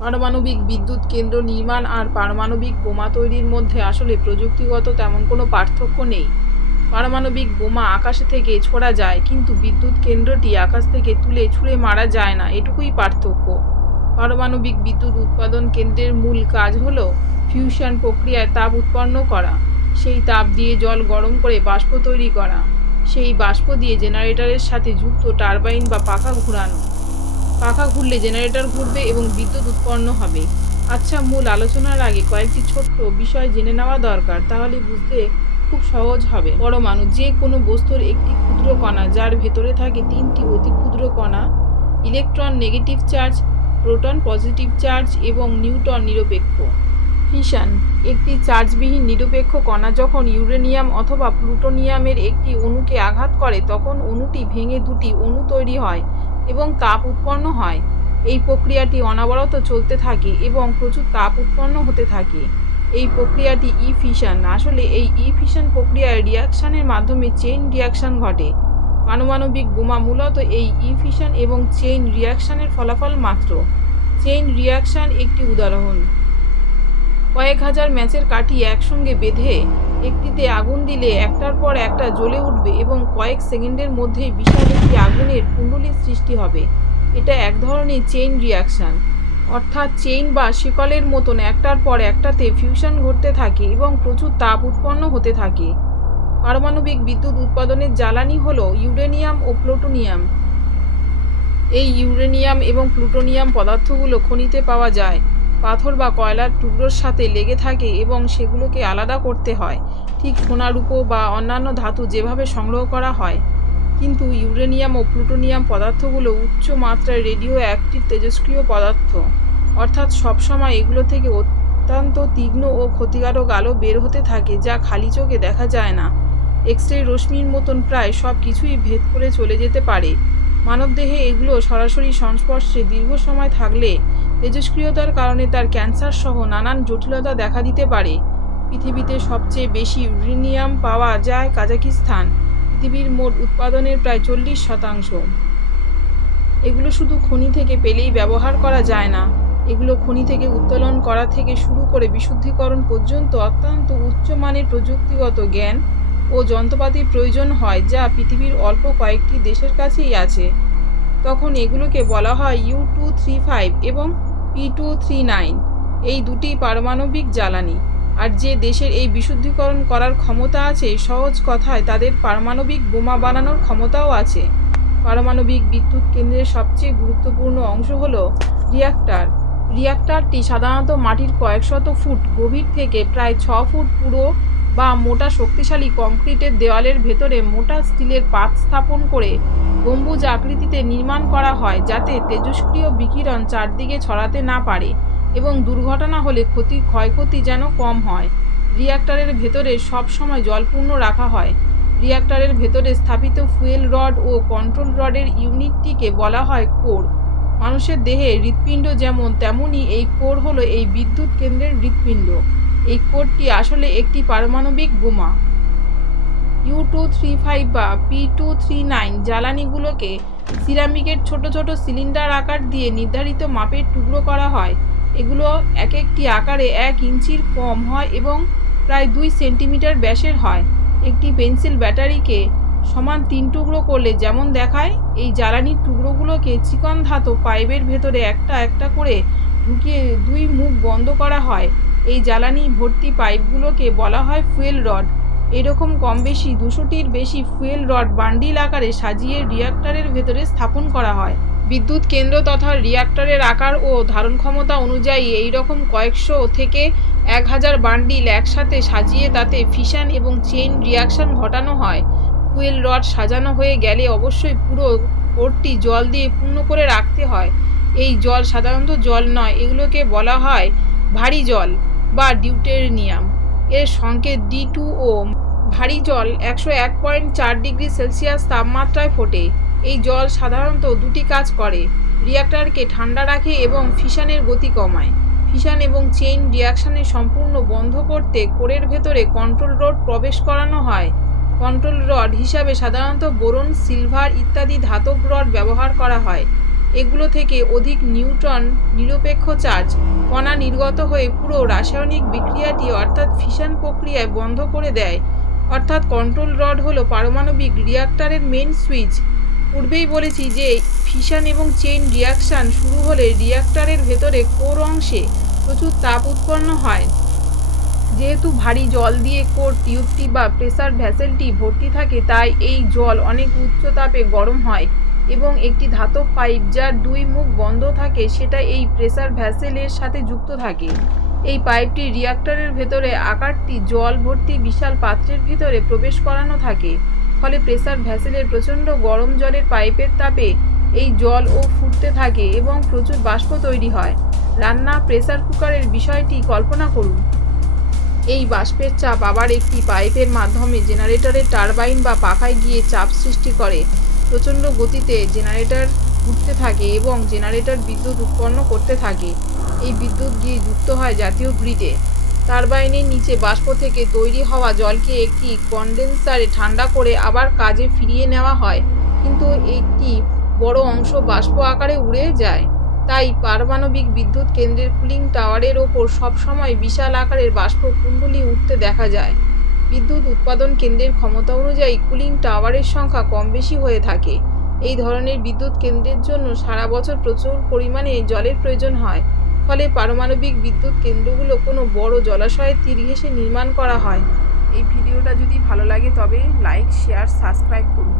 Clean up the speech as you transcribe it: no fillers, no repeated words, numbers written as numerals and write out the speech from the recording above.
পারমাণবিক বিদ্যুৎ কেন্দ্র নির্মাণ আর পারমাণবিক বোমা তৈরির মধ্যে আসলে প্রযুক্তিগত তেমন কোনো পার্থক্য নেই। পারমাণবিক বোমা আকাশে থেকে ছোড়া যায়, কিন্তু বিদ্যুৎ কেন্দ্রটি আকাশ থেকে তুলে ছুঁড়ে মারা যায় না, এটুকুই পার্থক্য। পারমাণবিক বিদ্যুৎ উৎপাদন কেন্দ্রের মূল কাজ হল ফিউশন প্রক্রিয়ায় তাপ উৎপন্ন করা, সেই তাপ দিয়ে জল গরম করে বাষ্প তৈরি করা, সেই বাষ্প দিয়ে জেনারেটরের সাথে যুক্ত টারবাইন বা পাখা ঘোরানো। পাখা ঘুরলে জেনারেটর ঘুরবে এবং বিদ্যুৎ উৎপন্ন হবে। আচ্ছা, মূল আলোচনার আগে কয়েকটি ছোট্ট বিষয় জেনে নেওয়া দরকার, তাহলে বুঝতে খুব সহজ হবে। পরমাণু যে কোনো বস্তুর একটি ক্ষুদ্র কণা, যার ভেতরে থাকে তিনটি অতি ক্ষুদ্র কণা: electron negative charge, proton positive charge এবং নিউট্রন নিরপেক্ষ। ফিশন একটি চার্জবিহীন নিরপেক্ষ কণা যখন ইউরেনিয়াম অথবা প্লুটোনিয়ামের একটি অণুকে আঘাত করে, তখন অণুটি ভেঙে দুটি অণু তৈরি হয় এবং তাপ উৎপন্ন হয়। এই প্রক্রিয়াটি অনবরত চলতে থাকে এবং প্রচুর তাপ উৎপন্ন হতে থাকে। এই প্রক্রিয়াটি ফিশন। আসলে এই ফিশন প্রক্রিয়ায় রিয়াকশনের মাধ্যমে চেইন রিয়াকশন ঘটে। পারমাণবিক বোমা মূলত এই ফিশন এবং চেইন রিয়াকশনের ফলাফল মাত্র। চেইন রিয়াকশন একটি উদাহরণ: কয়েক হাজার ম্যাচের কাঠি একসঙ্গে বেঁধে একটিতে আগুন দিলে একটার পর একটা জ্বলে উঠবে এবং কয়েক সেকেন্ডের মধ্যেই বিশাল একটি আগুনের কুণ্ডলীর সৃষ্টি হবে। এটা এক ধরনের চেইন রিয়াকশন, অর্থাৎ চেইন বা শিকলের মতন একটার পর একটাতে ফিউশন ঘটতে থাকে এবং প্রচুর তাপ উৎপন্ন হতে থাকে। পারমাণবিক বিদ্যুৎ উৎপাদনের জ্বালানি হলো ইউরেনিয়াম ও প্লুটোনিয়াম। এই ইউরেনিয়াম এবং প্লুটোনিয়াম পদার্থগুলো খনিতে পাওয়া যায়, পাথর বা কয়লার টুকরোর সাথে লেগে থাকে এবং সেগুলোকে আলাদা করতে হয়, ঠিক সোনা রূপো বা অন্যান্য ধাতু যেভাবে সংগ্রহ করা হয়। কিন্তু ইউরেনিয়াম ও প্লুটোনিয়াম পদার্থগুলো উচ্চ মাত্রায় রেডিও অ্যাক্টিভ তেজস্ক্রিয় পদার্থ, অর্থাৎ সবসময় এগুলো থেকে অত্যন্ত তীক্ষ্ণ ও ক্ষতিকারক আলো বের হতে থাকে, যা খালি চোখে দেখা যায় না। এক্স-রে রশ্মির মতন প্রায় সব কিছুই ভেদ করে চলে যেতে পারে। মানবদেহে এগুলো সরাসরি সংস্পর্শে দীর্ঘ সময় থাকলে তেজস্ক্রিয়তার কারণে তার ক্যান্সার সহ নানান জটিলতা দেখা দিতে পারে। পৃথিবীতে সবচেয়ে বেশি ইউরেনিয়াম পাওয়া যায় কাজাকিস্তান, পৃথিবীর মোট উৎপাদনের প্রায় 40%। এগুলো শুধু খনি থেকে পেলেই ব্যবহার করা যায় না, এগুলো খনি থেকে উত্তোলন করা থেকে শুরু করে বিশুদ্ধীকরণ পর্যন্ত অত্যন্ত উচ্চমানের প্রযুক্তিগত জ্ঞান ও যন্ত্রপাতির প্রয়োজন হয়, যা পৃথিবীর অল্প কয়েকটি দেশের কাছেই আছে। তখন এগুলোকে বলা হয় U-235 এবং P-239। এই দুটি পারমাণবিক জ্বালানি। আর যে দেশের এই বিশুদ্ধীকরণ করার ক্ষমতা আছে, সহজ কথায় তাদের পারমাণবিক বোমা বানানোর ক্ষমতাও আছে। পারমাণবিক বিদ্যুৎ কেন্দ্রের সবচেয়ে গুরুত্বপূর্ণ অংশ হল রিঅ্যাক্টর। রিঅ্যাক্টরটি সাধারণত মাটির কয়েক শত ফুট গভীর থেকে প্রায় 6 ফুট পুরো বা মোটা শক্তিশালী কংক্রিটের দেওয়ালের ভেতরে মোটা স্টিলের পাত স্থাপন করে গম্বুজ আকৃতিতে নির্মাণ করা হয়, যাতে তেজস্ক্রিয় বিকিরণ চারদিকে ছড়াতে না পারে এবং দুর্ঘটনা হলে ক্ষয়ক্ষতি যেন কম হয়। রিঅ্যাক্টরের ভেতরে সব সময় জলপূর্ণ রাখা হয়। রিঅ্যাক্টরের ভেতরে স্থাপিত ফুয়েল রড ও কন্ট্রোল রডের ইউনিটটিকে বলা হয় কোর। মানুষের দেহে হৃৎপিণ্ড যেমন, তেমনই এই কোর হলো এই বিদ্যুৎ কেন্দ্রের হৃৎপিণ্ড। এই কোরটি আসলে একটি পারমাণবিক বোমা। U-235 বা P-239 জ্বালানিগুলোকে সিরামিকের ছোট ছোট সিলিন্ডার আকার দিয়ে নির্ধারিত মাপের টুকরো করা হয়। এগুলো এক একটি আকারে 1 ইঞ্চির কম হয় এবং প্রায় 2 সেন্টিমিটার ব্যাসের হয়। একটি পেন্সিল ব্যাটারিকে সমান 3 টুকরো করলে যেমন দেখায়, এই জ্বালানির টুকরোগুলোকে চিকন ধাতব পাইপের ভেতরে একটা একটা করে ঢুকিয়ে 2 মুখ বন্ধ করা হয়। এই জ্বালানি ভর্তি পাইপগুলোকে বলা হয় ফুয়েল রড। এরকম কম বেশি 200টির বেশি ফুয়েল রড বান্ডিল আকারে সাজিয়ে রিঅ্যাক্টরের ভেতরে স্থাপন করা হয়। বিদ্যুৎ কেন্দ্র তথা রিঅ্যাক্টরের আকার ও ধারণ ক্ষমতা অনুযায়ী এই রকম কয়েকশো থেকে 1000 বান্ডিল একসাথে সাজিয়ে তাতে ফিশন এবং চেইন রিয়াকশন ঘটানো হয়। ফুয়েল রড সাজানো হয়ে গেলে অবশ্যই পুরো কোরটি জল দিয়ে পূর্ণ করে রাখতে হয়। এই জল সাধারণত জল নয়, এগুলোকে বলা হয় ভারী জল বা ডিউটেরিয়াম। এর সংকেত D2O। ভারী জল 101.4 ডিগ্রি সেলসিয়াস তাপমাত্রায় ফোটে। এই জল সাধারণত দুটি কাজ করে: রিঅ্যাক্টরকে ঠান্ডা রাখে এবং ফিশনের গতি কমায়। ফিশন এবং চেইন রিয়াকশনে সম্পূর্ণ বন্ধ করতে কোরের ভেতরে কন্ট্রোল রড প্রবেশ করানো হয়। কন্ট্রোল রড হিসাবে সাধারণত বোরন, সিলভার ইত্যাদি ধাতব রড ব্যবহার করা হয়। এগুলো থেকে অধিক নিউট্রন নিরপেক্ষ চার্জ কণা নির্গত হয়ে পুরো রাসায়নিক বিক্রিয়াটি অর্থাৎ ফিশন প্রক্রিয়ায় বন্ধ করে দেয়। অর্থাৎ কন্ট্রোল রড হলো পারমাণবিক রিঅ্যাক্টরের মেন সুইচ। পূর্বেই বলেছি যে ফিশন এবং চেইন রিয়াকশান শুরু হলে রিঅ্যাক্টরের ভেতরে কোর অংশে প্রচুর তাপ উৎপন্ন হয়। যেহেতু ভারী জল দিয়ে কোর টিউবটি বা প্রেসার ভ্যাসেলটি ভর্তি থাকে, তাই এই জল অনেক উচ্চ তাপে গরম হয় এবং একটি ধাতব পাইপ যার দুই মুখ বন্ধ থাকে সেটা এই প্রেসার ভ্যাসেলের সাথে যুক্ত থাকে। এই পাইপটি রিঅ্যাক্টরের ভেতরে আকারটি জল ভর্তি বিশাল পাত্রের ভিতরে প্রবেশ করানো থাকে। ফলে প্রেসার ভ্যাসেলের প্রচণ্ড গরম জলের পাইপের তাপে এই জল ফুটতে থাকে এবং প্রচুর বাষ্প তৈরি হয়। রান্না প্রেসার কুকারের বিষয়টি কল্পনা করুন। এই বাষ্পের চাপ আবার একটি পাইপের মাধ্যমে জেনারেটরের টারবাইন বা পাখায় গিয়ে চাপ সৃষ্টি করে। প্রচণ্ড গতিতে জেনারেটর ঘুরতে থাকে এবং জেনারেটর বিদ্যুৎ উৎপন্ন করতে থাকে। এই বিদ্যুৎ গিয়ে যুক্ত হয় জাতীয় গ্রিডে। টারবাইনের নিচে বাষ্প থেকে তৈরি হওয়া জলকে একটি কনডেন্সারে ঠান্ডা করে আবার কাজে ফিরিয়ে নেওয়া হয়, কিন্তু একটি বড় অংশ বাষ্প আকারে উড়ে যায়। তাই পারমাণবিক বিদ্যুৎ কেন্দ্রের কুলিং টাওয়ারের ওপর সবসময় বিশাল আকারের বাষ্পকুণ্ডলী উঠতে দেখা যায়। বিদ্যুৎ উৎপাদন কেন্দ্রের ক্ষমতা অনুযায়ী কুলিং টাওয়ারের সংখ্যা কম বেশি হয়ে থাকে। এই ধরনের বিদ্যুৎ কেন্দ্রের জন্য সারা বছর প্রচুর পরিমাণে জলের প্রয়োজন হয়। ফলে পারমাণবিক বিদ্যুৎ কেন্দ্রগুলো কোনো বড় জলাশয়ের তীর ঘেঁষে নির্মাণ করা হয়। এই ভিডিওটা যদি ভালো লাগে তবে লাইক, শেয়ার, সাবস্ক্রাইব করুন।